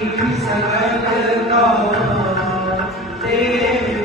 Thank you.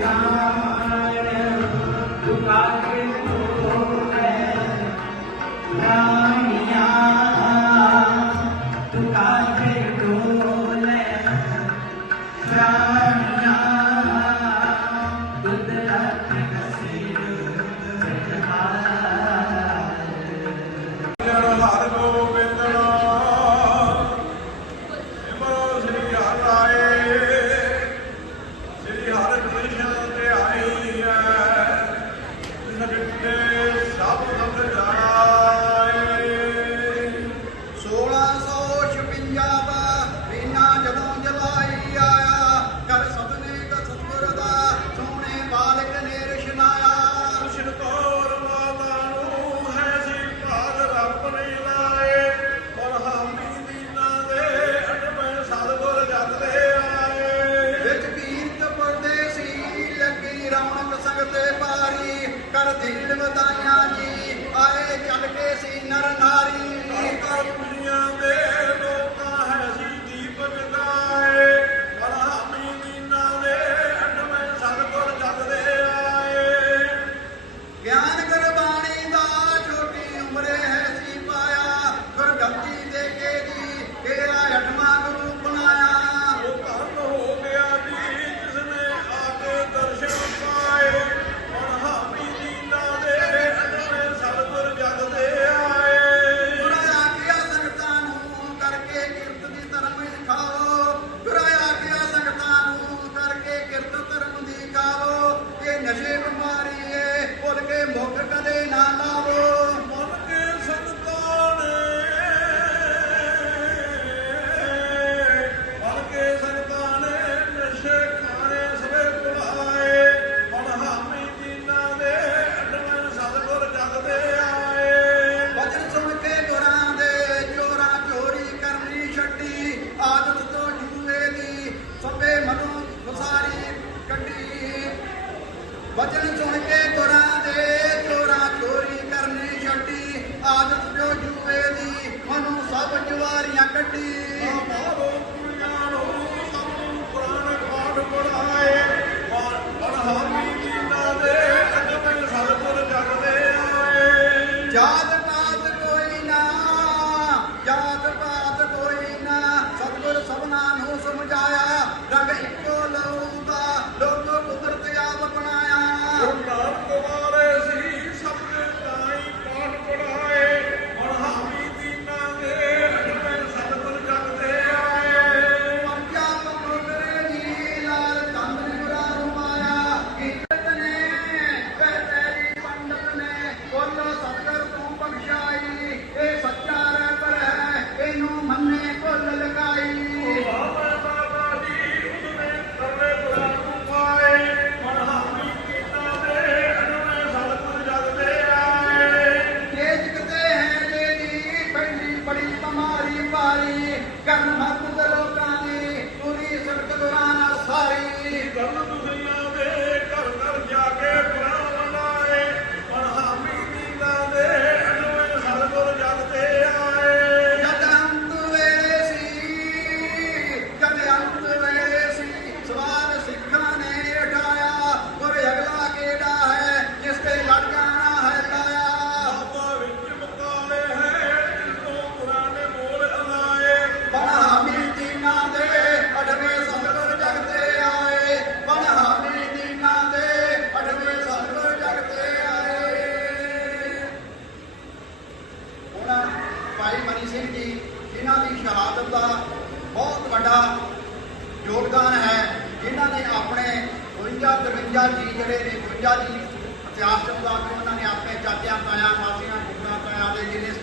ਤੀਜਾ ਜੀ ਇਤਿਹਾਸ ਚੰਗਾ ਕਿ ਉਹਨਾਂ ਨੇ ਆਪਣੇ ਚਾਚਿਆਂ, ਤਾਇਆਂ, ਮਾਸੀਆਂ ਗੁੱਗਾ ਤਾਇਆਂ ਦੇ ਜਿਹੜੇ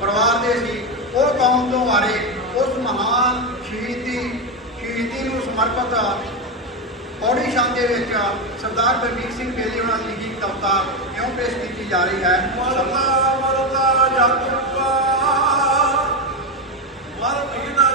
ਪਰਿਵਾਰ ਦੇ ਸੀ, ਉਹ ਕੌਮ ਤੋਂ ਵਾਰੇ ਉਸ ਮਹਾਨ ਸ਼ਹੀਦ ਦੀ ਸ਼ਹੀਦੀ ਨੂੰ ਸਮਰਪਿਤ ਪੌੜੀ ਸ਼ਾਨ ਦੇ ਵਿੱਚ ਸਰਦਾਰ ਬਲਬੀਰ ਸਿੰਘ ਬੇਲੀ ਉਹਨਾਂ ਦੀ ਲਿਖੀ ਕਵਿਤਾ ਕਿਉਂ ਪੇਸ਼ ਕੀਤੀ ਜਾ ਰਹੀ ਹੈ? ਮਰਦਾ ਮਰਦਾ ਜਾਗੂਗਾ ਮਰ ਮਹੀਨਾ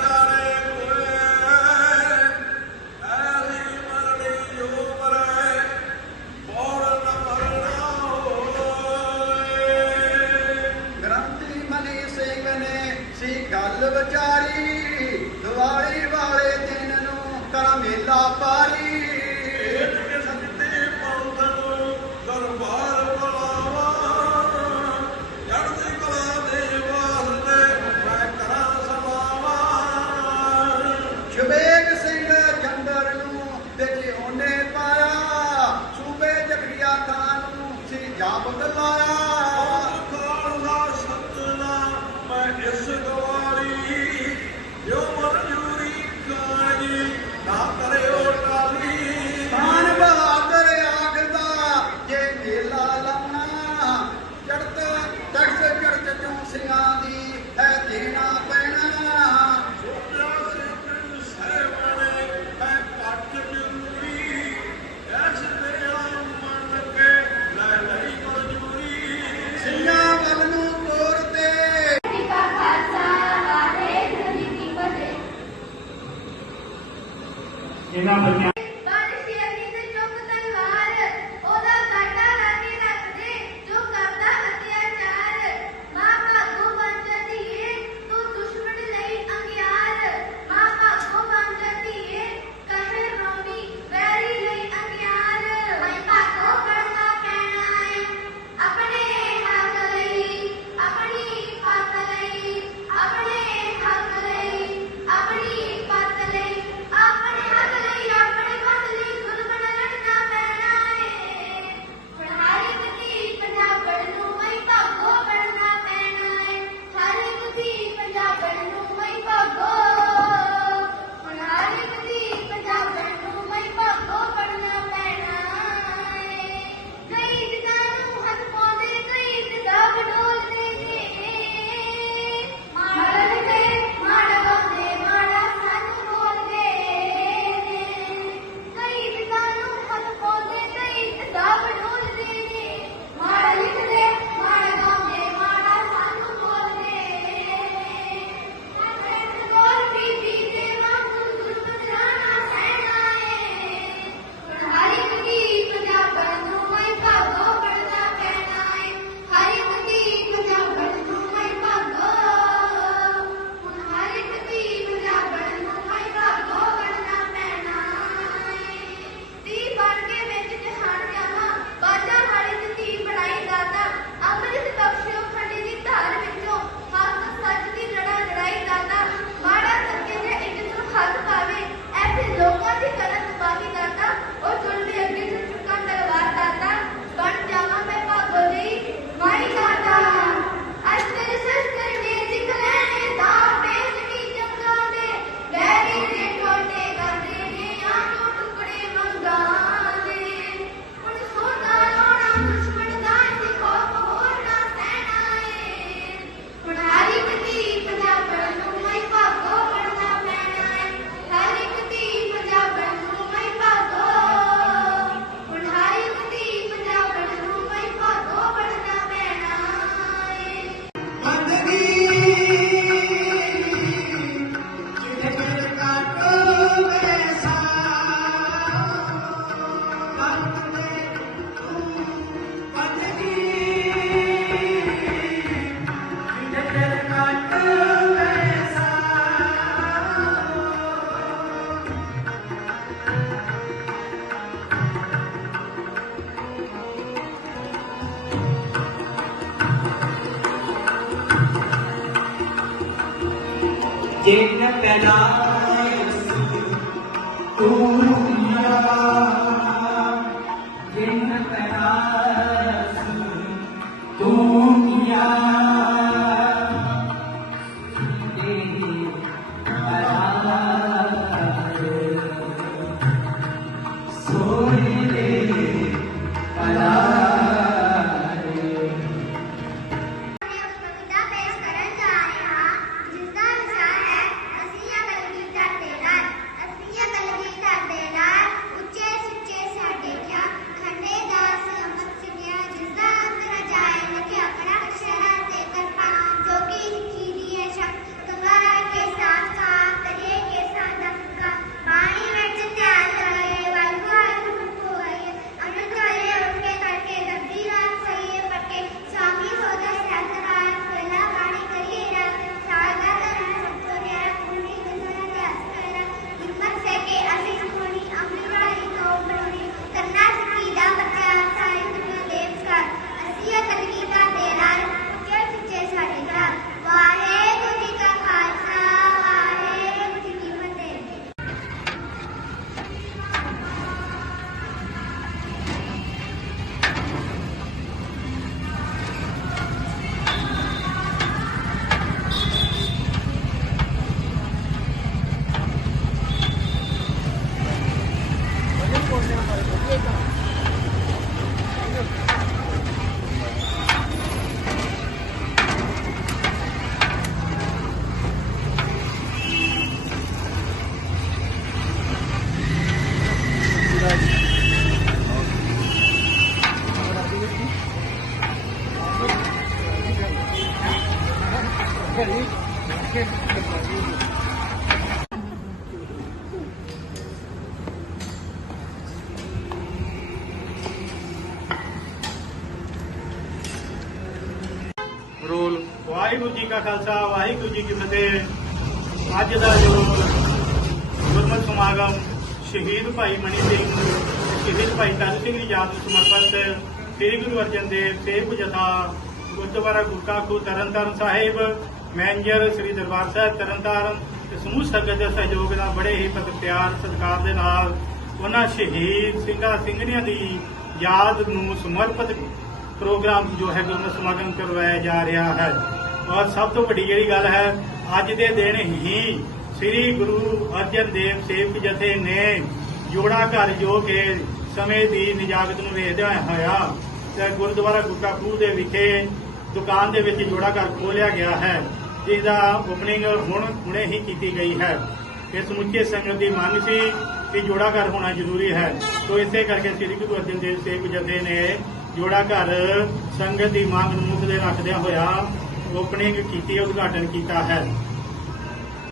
ਇਹਨਾਂ ਜਿਨ ਪੈਦਾਇਸ਼ ਤੂੰ ਯਾ ਜਿਨ ਪੈਦਾਇਸ਼ ਤੂੰ ਵਾਹਿਗੁਰੂ ਜੀ ਕਾ ਖਾਲਸਾ, ਵਾਹਿਗੁਰੂ ਜੀ ਕੀ ਫਤਿਹ। ਅੱਜ ਦਾ ਜੋ ਗੁਰਮਤਿ ਸਮਾਗਮ ਸ਼ਹੀਦ ਭਾਈ ਮਣੀ ਸਿੰਘ, ਸ਼ਹੀਦ ਭਾਈ ਤਨ ਸਿੰਘ ਦੀ ਯਾਦ ਨੂੰ ਸਮਰਪਿਤ ਸ੍ਰੀ ਗੁਰੂ ਅਰਜਨ ਦੇਵ ਸੇਵਕ ਜਥਾ ਗੁਰਦੁਆਰਾ ਗੁਰਕਾ ਤਰਨਤਾਰਨ ਸਾਹਿਬ, ਮੈਨੇਜਰ ਸ੍ਰੀ ਦਰਬਾਰ ਸਾਹਿਬ ਤਰਨਤਾਰਨ ਤੇ ਸਮੂਹ ਸੰਗਤ ਦੇ ਸਹਿਯੋਗ ਨਾਲ ਬੜੇ ਹੀ ਪਿਆਰ ਸਤਿਕਾਰ ਦੇ ਨਾਲ ਉਹਨਾਂ ਸ਼ਹੀਦ ਸਿੰਘਾਂ ਸਿੰਘਣੀਆਂ ਦੀ ਯਾਦ ਨੂੰ ਸਮਰਪਿਤ ਪ੍ਰੋਗਰਾਮ ਜੋ ਹੈ ਗੁਰਮਤਿ ਸਮਾਗਮ ਕਰਵਾਇਆ ਜਾ ਰਿਹਾ ਹੈ। ਔਰ ਸਭ ਤੋਂ ਵੱਡੀ ਜਿਹੜੀ ਗੱਲ ਹੈ, ਅੱਜ ਦੇ ਦਿਨ ਹੀ ਸ੍ਰੀ ਗੁਰੂ ਅਰਜਨ ਦੇਵ ਸੇਵਕ ਜਥੇ ਨੇ ਜੋੜਾ ਘਰ ਜੋ ਕਿ ਸਮੇਂ ਦੀ ਨਿਜਾਗਤ ਨੂੰ ਵੇਖਦਿਆਂ ਹੋਇਆ ਤੇ ਗੁਰਦੁਆਰਾ ਗੁੱਕਾ ਖੂਹ ਦੇ ਵਿਖੇ ਦੁਕਾਨ ਦੇ ਵਿੱਚ ਜੋੜਾ ਘਰ ਖੋਲਿਆ ਗਿਆ ਹੈ। ਜਿਸ ਦਾ ਓਪਨਿੰਗ ਹੁਣ ਹੁਣੇ ਹੀ ਕੀਤੀ ਗਈ ਹੈ। ਇਹ ਸਮੁੱਚੇ ਸੰਗਤ ਦੀ ਮੰਗ ਸੀ ਕਿ ਜੋੜਾ ਘਰ ਹੋਣਾ ਜ਼ਰੂਰੀ ਹੈ। ਸੋ ਇਸੇ ਕਰਕੇ ਸ੍ਰੀ ਗੁਰੂ ਅਰਜਨ ਦੇਵ ਸੇਵਕ ਜਥੇ ਨੇ ਜੋੜਾ ਘਰ ਸੰਗਤ ਦੀ ਮੰਗ ਨੂੰ ਮੁੱਖ ਦੇ ਰੱਖਦਿਆਂ ਹੋਇਆ ਓਪਨਿੰਗ ਕੀਤੀ ਉਦਘਾਟਨ ਕੀਤਾ ਹੈ।